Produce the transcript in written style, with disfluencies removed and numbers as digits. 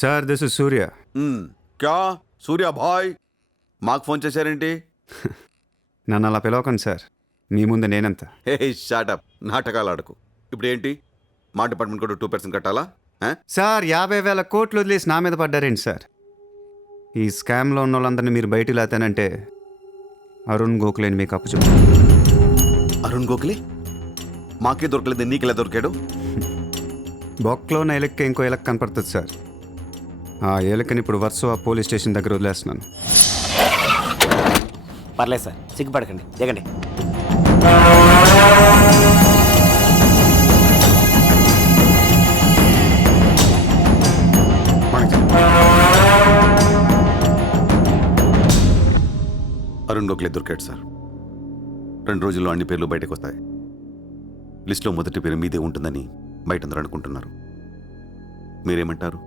Sir this is సూర్య. క్యా సూర్య భాయ్ మాకు phone చేశారేంటి? నన్ను అలా పిలవకండి సార్, మీ ముందు నేనంత. హే షాటప్, నాటకాలు ఆడకు. ఇప్పుడు ఏంటి, మా డిపార్ట్మెంట్ కూడా 2% కట్టాలా? సార్ 50,000 కోట్లు వదిలేసి నా మీద పడ్డారేంటి సార్? ఈ స్కామ్లో ఉన్న వాళ్ళందరినీ మీరు బయటికి లాతానంటే అరుణ్ గోఖలేని మీకు అప్పు చెప్పు. అరుణ్ గోఖలే మాకే దొరకలేదు, నీకెలా దొరికాడు? బొక్కలో ఉన్న ఎలక్కి ఇంకో ఎలక్ కనపడుతుంది సార్. ఆ ఎలకని ఇప్పుడు వర్సో పోలీస్ స్టేషన్ దగ్గర వదిలేస్తున్నాను. పర్లేదు సార్, సిగ్గుపడకండి, దిగండి. అరుణ్ గోఖలే దొరికాడు సార్. 2 రోజుల్లో అన్ని పేర్లు బయటకు వస్తాయి. లిస్టులో మొదటి పేరు మీదే ఉంటుందని బయట అందరూ అనుకుంటున్నారు. మీరేమంటారు?